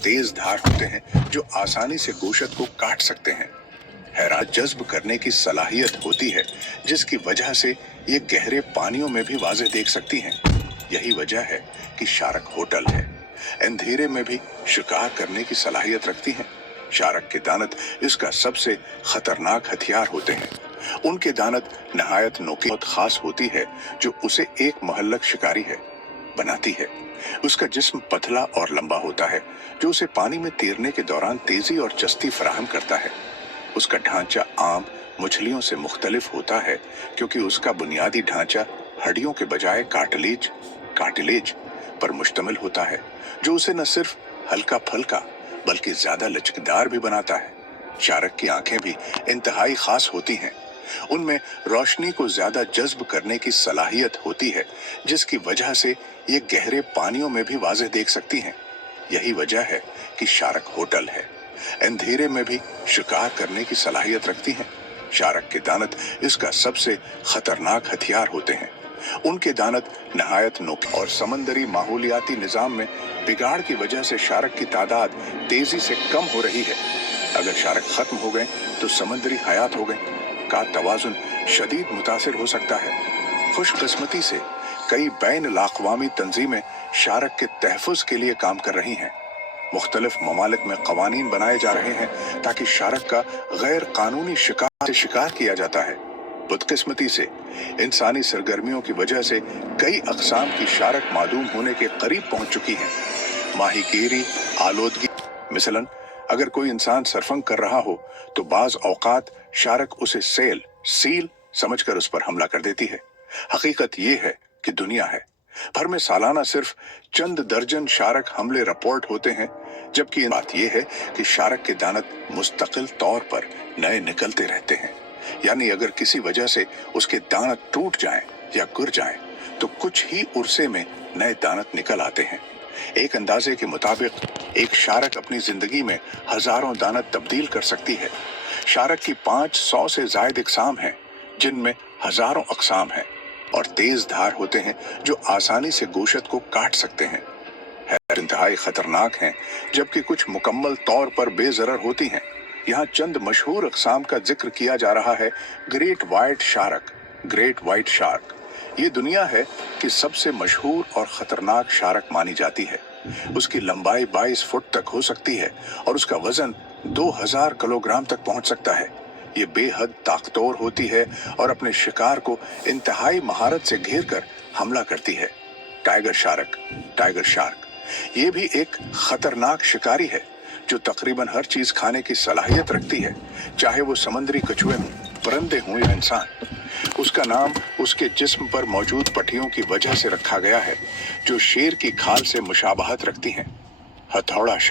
तेज धार होते हैं जो आसानी से गोश्त को काट सकते हैं। हैरात जज्ब करने की सलाहियत होती है जिसकी वजह से ये गहरे पानियों में भी वाज़ेह देख सकती हैं। यही वजह है कि शार्क होटल है। अंधेरे में भी शिकार करने की सलाहियत रखती हैं। शार्क के दांत इसका सबसे खतरनाक हथियार होते हैं। उनके दांत नहायत नोकीली बहुत खास होती है जो उसे एक मुहल्लक शिकारी है बनाती है। उसका जिस्म पतला और लंबा होता है जो उसे पानी में तैरने के दौरान तेजी और चस्ती फराहम करता है। उसका ढांचा आम मछलियों से मुख्तलिफ होता है क्योंकि उसका बुनियादी ढांचा हड्डियों के बजाय कार्टिलेज पर मुश्तमिल होता है जो उसे न सिर्फ हल्का फुल्का बल्कि ज्यादा लचकदार भी बनाता है। शार्क की आंखें भी इंतहाई खास होती हैं। उनमें रोशनी को ज्यादा जज्ब करने की सलाहियत होती है जिसकी वजह से ये गहरे पानियों में भी वाज़ेह देख सकती हैं। यही वजह है कि शार्क होटल है। अंधेरे में भी शिकार करने की सलाहियत रखती हैं। शार्क के दांत इसका सबसे खतरनाक हथियार होते हैं। उनके दांत नहायत नोकीले और समंदरी माहौलियाती निजाम में बिगाड़ की वजह से शार्क की तादाद तेजी से कम हो रही है। अगर शार्क खत्म हो गए तो समंदरी हयात हो गए का तवाजुन शदीद मुतासिर हो सकता है। खुशकिस्मती से कई बैन-उल-अक़वामी तंजीमें शार्क के तहफ़्फ़ुज़ के लिए काम कर रही हैं। मुख्तलिफ ममालिक में क़वानीन बनाए जा रहे हैं ताकि शार्क का गैर कानूनी शिकार किया जाता है। बदकिस्मती से इंसानी सरगर्मियों की वजह से कई अक़साम की शार्क मादूम होने के करीब पहुंच चुकी हैं। माहीगीरी आलूदगी मिसलन अगर कोई इंसान सरफंग कर रहा हो तो बाज औकात शार्क उसे सील समझकर उस पर हमला कर देती है। हकीकत ये है कि दुनिया है भर में सालाना सिर्फ चंद दर्जन शार्क हमले रिपोर्ट होते हैं, जबकि बात यह है कि शार्क के दांत मुस्तकिल तौर पर नए निकलते रहते हैं। यानी अगर किसी वजह से उसके दांत टूट जाएं या गिर जाएं तो कुछ ही उर्से में नए दांत निकल आते हैं। एक अंदाजे के मुताबिक एक शार्क अपनी जिंदगी में हजारों दांत तब्दील कर सकती है। शार्क की 500 से जायद अक़साम हैं जिनमें हजारों अक़साम हैं और तेज धार होते हैं जो आसानी से गोश्त को काट सकते हैं। इंतहाई खतरनाक हैं जबकि कुछ मुकम्मल तौर पर बेज़रर होती हैं। यहाँ चंद मशहूर अक़साम का जिक्र किया जा रहा है। ग्रेट वाइट शार्क ये दुनिया है कि सबसे मशहूर और खतरनाक शार्क मानी जाती है। उसकी लंबाई 22 फुट तक हो सकती है और उसका वजन 2000 किलोग्राम तक पहुंच सकता है। ये बेहद ताकतवर होती है और अपने शिकार को इंतहाई महारत से घेर कर हमला करती है। टाइगर शार्क ये भी एक खतरनाक शिकारी है जो तकरीबन हर चीज खाने की सलाहियत रखती है, चाहे वो समंदरी कछुए हों, परिंदे हों या इंसान। उसका नाम उसके जिस्म पर मौजूद पट्टियों की वजह से रखा गया है जो शेर की खाल से मुशाबहत रखती हैं। हथौड़ा शार्क